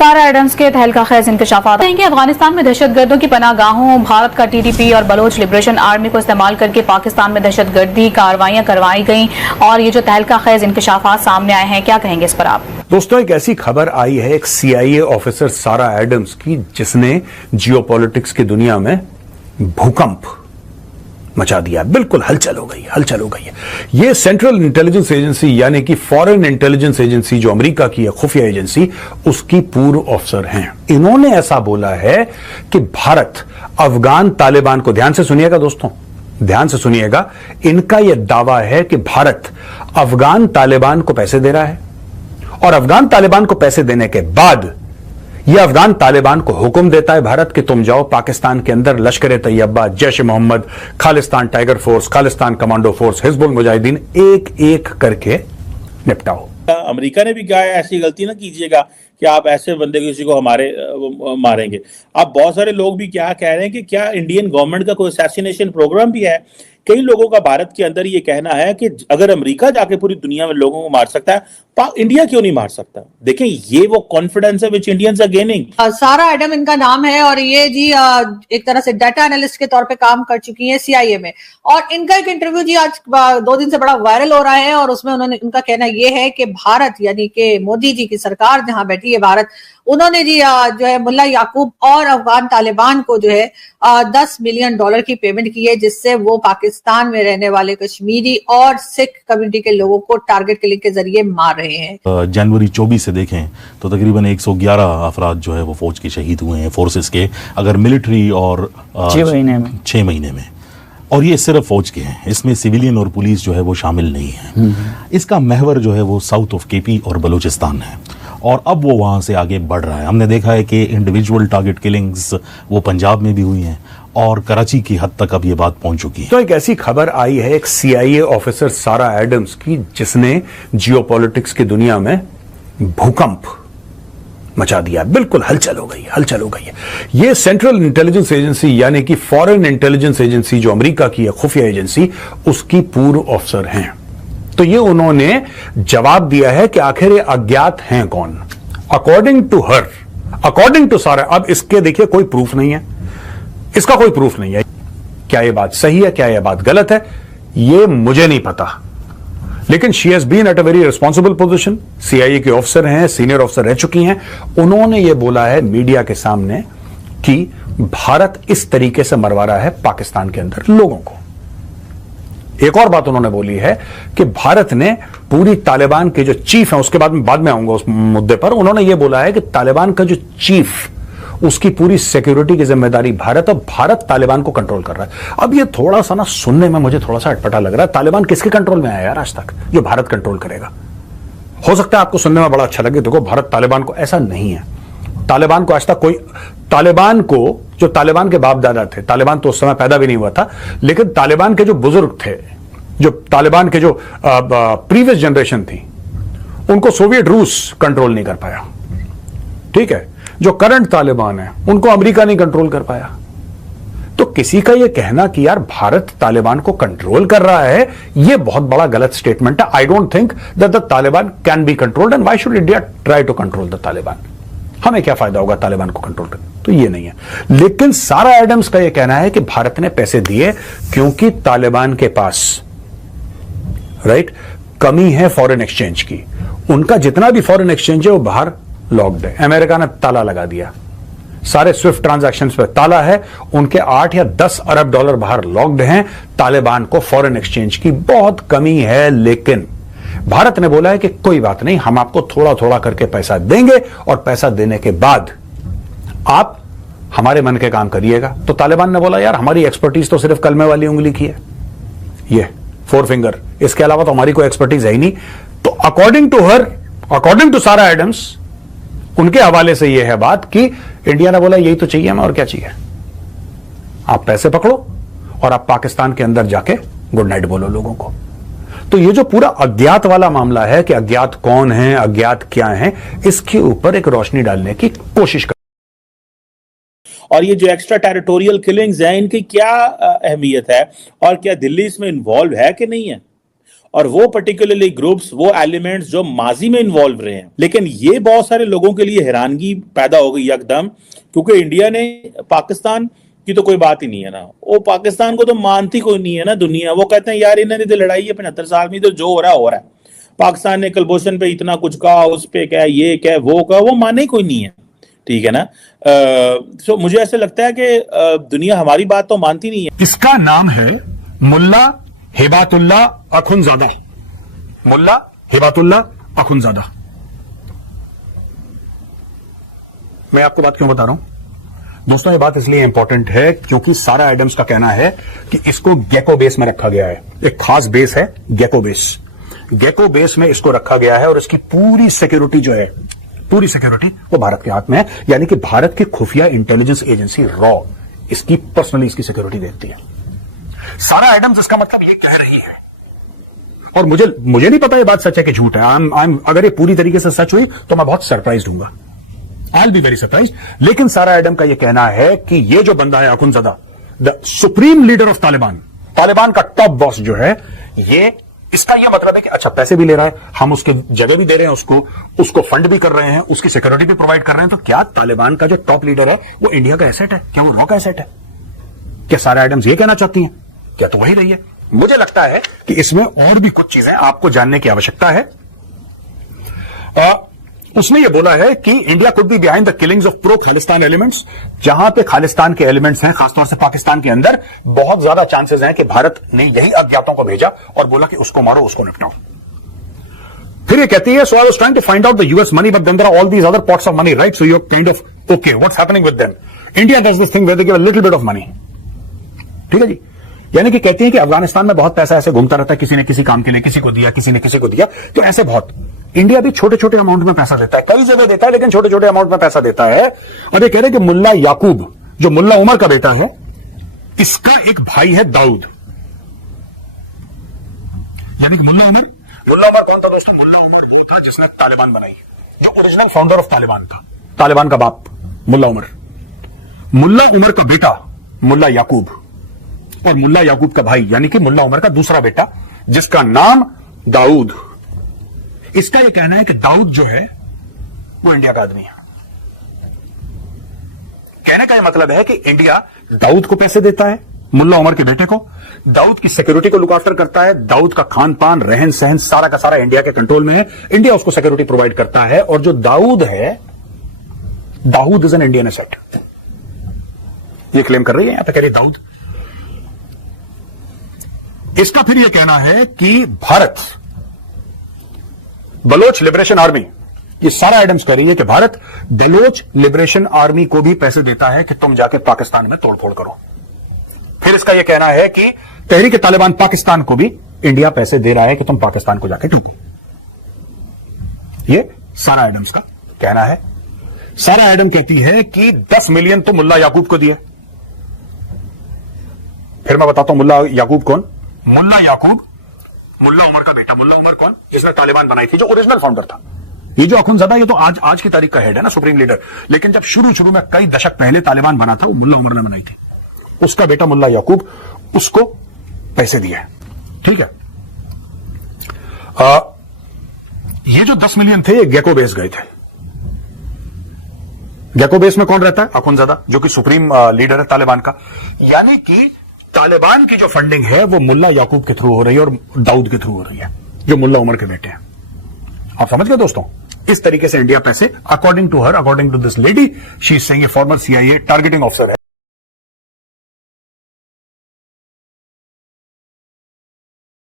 सारा एडम्स के तहलका खेज इंकशाफात हैं कि अफगानिस्तान में दहशतगर्दों की पनाहगाहों भारत का टीटीपी और बलोच लिबरेशन आर्मी को इस्तेमाल करके पाकिस्तान में दहशतगर्दी कार्रवाइयां करवाई गई और ये जो तहलका खेज इंकशाफात सामने आए हैं, क्या कहेंगे इस पर आप? दोस्तों, एक ऐसी खबर आई है एक CIA ऑफिसर सारा एडम्स की, जिसने जियोपॉलिटिक्स की दुनिया में भूकंप मचा दिया। बिल्कुल हलचल हो गई है। ये सेंट्रल इंटेलिजेंस एजेंसी यानी कि फॉरेन इंटेलिजेंस एजेंसी जो अमेरिका की है, खुफिया एजेंसी, उसकी पूर्व ऑफिसर हैं। इन्होंने ऐसा बोला है कि भारत अफगान तालिबान को, ध्यान से सुनिएगा दोस्तों, ध्यान से सुनिएगा, इनका यह दावा है कि भारत अफगान तालिबान को पैसे दे रहा है और अफगान तालिबान को पैसे देने के बाद यह अफगान तालिबान को हुक्म देता है भारत कि तुम जाओ पाकिस्तान के अंदर Lashkar Taiba, Jaish Mohammed, Khalistan tiger force, Khalistan commando force, Hizbul Mujahideen एक एक करके निपटाओ। अमेरिका ने भी कहा है ऐसी गलती ना कीजिएगा कि आप ऐसे बंदे किसी को हमारे मारेंगे। अब बहुत सारे लोग भी क्या कह रहे हैं कि क्या इंडियन गवर्नमेंट का कोई असैसिनेशन प्रोग्राम भी है। कई लोगों का भारत के अंदर ये कहना है कि अगर अमेरिका जाके पूरी दुनिया में लोगों को मार सकता है, इंडिया क्यों नहीं मार सकता। देखें, ये वो कॉन्फिडेंस है विच इंडियंस आर गेनिंग। सारा एडम इनका नाम है और ये जी एक तरह से डाटा एनालिस्ट के तौर पे काम कर चुकी हैं CIA में। और इनका एक इंटरव्यू जी आज 2 दिन से बड़ा वायरल हो रहा है और उसमें उनका कहना ये है कि भारत यानी कि मोदी जी की सरकार जहां बैठी है भारत, उन्होंने जी जो है मुल्ला याकूब और अफगान तालिबान को जो है $10 मिलियन की पेमेंट की है, जिससे वो पाकिस्तान में रहने वाले कश्मीरी और सिख कम्युनिटी के लोगों को टारगेट किलिंग के जरिए मार रहे हैं। जनवरी 24 से देखें तो तकरीबन 111 अफराद जो है वो फौज के शहीद हुए हैं, फोर्सेस के, अगर मिलिट्री और 6 महीने में। और ये सिर्फ फौज के हैं, इसमें सिविलियन और पुलिस जो है वो शामिल नहीं है। इसका महवर जो है वो साउथ ऑफ KP और बलूचिस्तान है और अब वो वहां से आगे बढ़ रहा है। हमने देखा है कि इंडिविजुअल टारगेट किलिंग्स वो पंजाब में भी हुई हैं और कराची की हद तक अब ये बात पहुंच चुकी है। तो एक ऐसी खबर आई है एक CIA ऑफिसर सारा एडम्स की, जिसने जियोपॉलिटिक्स की दुनिया में भूकंप मचा दिया। बिल्कुल हलचल हो गई है। ये सेंट्रल इंटेलिजेंस एजेंसी यानी कि फॉरेन इंटेलिजेंस एजेंसी जो अमेरिका की है, खुफिया एजेंसी, उसकी पूर्व ऑफिसर हैं। तो ये उन्होंने जवाब दिया है कि आखिर ये अज्ञात हैं कौन। According to her, according to Sarah, अब इसके देखिए कोई प्रूफ नहीं है, इसका कोई प्रूफ नहीं है। क्या ये बात सही है, क्या ये बात गलत है, ये मुझे नहीं पता, लेकिन she has been at a very responsible position. CIA के ऑफिसर हैं, सीनियर ऑफिसर रह चुकी हैं। उन्होंने ये बोला है मीडिया के सामने कि भारत इस तरीके से मरवा रहा है पाकिस्तान के अंदर लोगों को। एक और बात उन्होंने बोली है कि भारत ने पूरी तालिबान के जो चीफ है, उसके बाद में आऊंगा उस मुद्दे पर, उन्होंने ये बोला है कि तालिबान का जो चीफ, उसकी पूरी सिक्योरिटी की जिम्मेदारी भारत, और भारत तालिबान को कंट्रोल कर रहा है। अब ये थोड़ा सा ना सुनने में मुझे थोड़ा सा अटपटा लग रहा है। तालिबान किसके कंट्रोल में आया यार आज तक, जो भारत कंट्रोल करेगा? हो सकता है आपको सुनने में बड़ा अच्छा लगे, देखो भारत तालिबान को, ऐसा नहीं है। तालिबान को आज तक कोई, तालिबान को, जो तालिबान के बाप दादा थे, तालिबान तो उस समय पैदा भी नहीं हुआ था, लेकिन तालिबान के जो बुजुर्ग थे, जो तालिबान के जो प्रीवियस जनरेशन थी, उनको सोवियत रूस कंट्रोल नहीं कर पाया। ठीक है, जो करंट तालिबान है उनको अमेरिका नहीं कंट्रोल कर पाया। तो किसी का यह कहना कि यार भारत तालिबान को कंट्रोल कर रहा है, यह बहुत बड़ा गलत स्टेटमेंट है। I don't think that the Taliban can be controlled and why should India try to control the Taliban. हमें क्या फायदा होगा तालिबान को कंट्रोल करने, तो ये नहीं है। लेकिन सारा एडम्स का यह कहना है कि भारत ने पैसे दिए क्योंकि तालिबान के पास कमी है फॉरेन एक्सचेंज की। उनका जितना भी फॉरेन एक्सचेंज है वो बाहर लॉक्ड है। अमेरिका ने ताला लगा दिया, सारे स्विफ्ट ट्रांजैक्शंस पे ताला है। उनके 8 या 10 अरब डॉलर बाहर लॉक्ड हैं। तालिबान को फॉरेन एक्सचेंज की बहुत कमी है, लेकिन भारत ने बोला है कि कोई बात नहीं, हम आपको थोड़ा थोड़ा करके पैसा देंगे और पैसा देने के बाद आप हमारे मन के काम करिएगा। तो तालिबान ने बोला यार हमारी एक्सपर्टीज तो सिर्फ कलमे वाली उंगली की है, ये 4 फिंगर, इसके अलावा तो हमारी कोई एक्सपर्टीज है ही नहीं। तो according to her, according to Sarah Adams, उनके हवाले से यह है बात कि इंडिया ने बोला यही तो चाहिए हमें, और क्या चाहिए? आप पैसे पकड़ो और आप पाकिस्तान के अंदर जाके गुड नाइट बोलो लोगों को। तो ये जो पूरा अज्ञात वाला मामला है कि अज्ञात कौन है, अज्ञात क्या है, इसके ऊपर एक रोशनी डालने की कोशिश कर। और ये जो एक्स्ट्रा टेरिटोरियल किलिंग्स हैं, इनकी क्या अहमियत है और क्या दिल्ली इसमें इन्वॉल्व है कि नहीं है? और वो पर्टिकुलरली ग्रुप्स, वो एलिमेंट्स जो माजी में इन्वॉल्व रहे हैं। लेकिन ये बहुत सारे लोगों के लिए हैरानगी पैदा हो गई एकदम, क्योंकि इंडिया ने पाकिस्तान की तो कोई बात ही नहीं है ना, वो पाकिस्तान को तो मानती कोई नहीं है ना दुनिया। वो कहते हैं यार इन्होंने तो लड़ाई है 75 साल में, तो जो हो रहा है। पाकिस्तान ने कुलभूषण पे इतना कुछ कहा, उस पे क्या ये क्या वो कहा, वो माने कोई नहीं है, ठीक है ना। तो मुझे ऐसे लगता है कि दुनिया हमारी बात तो मानती नहीं है। इसका नाम है मुल्ला हिबातुल्ला अखुनजादा। मुल्ला हिबातुल्ला अखुनजादा। मैं आपको बात क्यों बता रहा हूं दोस्तों? ये बात इसलिए इंपॉर्टेंट है क्योंकि सारा एडम्स का कहना है कि इसको गेको बेस में रखा गया है। एक खास बेस है गेको बेस। गेको बेस में इसको रखा गया है और इसकी पूरी सिक्योरिटी जो है, पूरी सिक्योरिटी वो भारत के हाथ में है। यानी कि भारत की खुफिया इंटेलिजेंस एजेंसी रॉ इसकी पर्सनली इसकी सिक्योरिटी देखती है। सारा एडम्स इसका मतलब ये कह रही है, और मुझे नहीं पता ये बात सच है कि झूठ है। अगर ये पूरी तरीके से सच हुई तो मैं बहुत सरप्राइज हूंगा, I will be very surprise. लेकिन सारा एडम का ये कहना है कि ये जो बंदा है Akhundzada, the supreme leader of Taliban, Taliban का टॉप बॉस जो है, ये इसका ये मतलब है कि अच्छा पैसे भी ले रहा है, हम उसके जगह भी दे रहे हैं, उसको फंड भी कर रहे हैं, उसकी सिक्योरिटी भी प्रोवाइड कर रहे हैं। तो क्या तालिबान का जो टॉप लीडर है वो इंडिया का एसेट है? क्या वो रॉ का एसेट है? क्या सारा एडम्स ये कहना चाहती हैं? क्या तो वही रही है? मुझे लगता है कि इसमें और भी कुछ चीजें आपको जानने की आवश्यकता है। उसने ये बोला है कि India could be behind the killings of pro Khalistan elements. जहां पे खालिस्तान के एलिमेंट्स हैं, खासतौर से पाकिस्तान के अंदर, बहुत ज्यादा चांसेस हैं कि भारत ने यही अज्ञातों को भेजा और बोला कि उसको मारो, उसको निपटाओ। फिर ये कहती है, so I was trying to find out the US money but then there are all these other pots of money, right? So you are kind of okay, what's happening with them? India does this thing where they give a little bit of money. ठीक है जी। यानी कि कहती है कि अफगानिस्तान में बहुत पैसा ऐसे घूमता रहता है, किसी ने किसी काम के लिए किसी को दिया, किसी ने किसी को दिया, तो ऐसे बहुत इंडिया भी छोटे छोटे अमाउंट में पैसा देता है, कई जगह देता है, लेकिन छोटे छोटे अमाउंट में पैसा देता है। और ये कह रहे हैं कि मुल्ला याकूब, जो मुल्ला उमर का बेटा है, इसका एक भाई है दाऊद। यानी कि मुल्ला उमर कौन था दोस्तों? मुल्ला उमर वो था जिसने तालिबान बनाई, जो ओरिजिनल फाउंडर ऑफ तालिबान था, तालिबान का बाप मुल्ला उमर। मुल्ला उमर का बेटा मुल्ला याकूब, और मुल्ला याकूब का भाई यानी कि मुल्ला उमर का दूसरा बेटा जिसका नाम दाऊद। इसका यह कहना है कि दाऊद जो है वो इंडिया का आदमी है। कहने का यह मतलब है कि इंडिया दाऊद को पैसे देता है, मुल्ला उमर के बेटे को, दाऊद की सिक्योरिटी को लुक आफ्टर करता है, दाऊद का खान पान रहन सहन सारा का सारा इंडिया के कंट्रोल में है, इंडिया उसको सिक्योरिटी प्रोवाइड करता है। और जो दाऊद है, Dawood is an Indian asset, ये क्लेम कर रही है, यहां पे कह रही दाऊद। इसका फिर यह कहना है कि भारत, बलोच लिबरेशन आर्मी, ये सारा एडम्स कह रही है कि भारत बलोच लिबरेशन आर्मी को भी पैसे देता है कि तुम जाके पाकिस्तान में तोड़फोड़ करो। फिर इसका यह कहना है कि तहरीक तालिबान पाकिस्तान को भी इंडिया पैसे दे रहा है कि तुम पाकिस्तान को जाके टूटो। ये सारा एडम्स का कहना है। सारा एडम कहती है कि 10 मिलियन तो मुल्ला याकूब को दिए। फिर मैं बताता हूं मुल्ला याकूब कौन। मुल्ला याकूब मुल्ला उमर का बेटा। मुल्ला उमर कौन? जिसने तालिबान बनाई थी, जो ओरिजिनल फाउंडर था। ये जो अखुनज़दा, ये तो आज की तारीख का हेड है ना, सुप्रीम लीडर। लेकिन जब शुरू में कई दशक पहले तालिबान बना था, वो मुल्ला उमर ने बनाई थी। उसका बेटा मुल्ला याकूब उसको पैसे दिए। ठीक है। ये जो 10 मिलियन थे, ये गेको बेस गए थे। गेको बेस में कौन रहता है? अखुनज़दा, जो कि सुप्रीम लीडर है तालिबान का। यानी कि तालिबान की जो फंडिंग है वो मुल्ला याकूब के थ्रू हो रही है और दाऊद के थ्रू हो रही है, जो मुल्ला उमर के बेटे हैं। आप समझ गए दोस्तों? इस तरीके से इंडिया पैसे, according to her, according to this lady, she is saying, a former CIA targeting officer है।